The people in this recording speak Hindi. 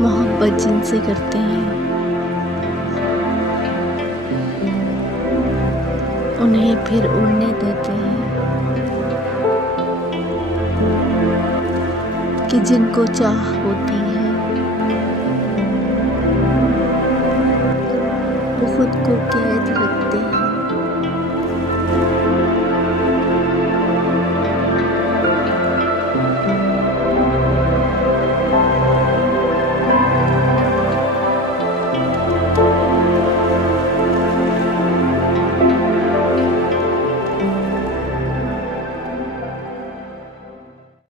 मोहब्बत जिनसे करते हैं उन्हें फिर उड़ने देते हैं, कि जिनको चाह होती है वो खुद को कैद रखते हैं।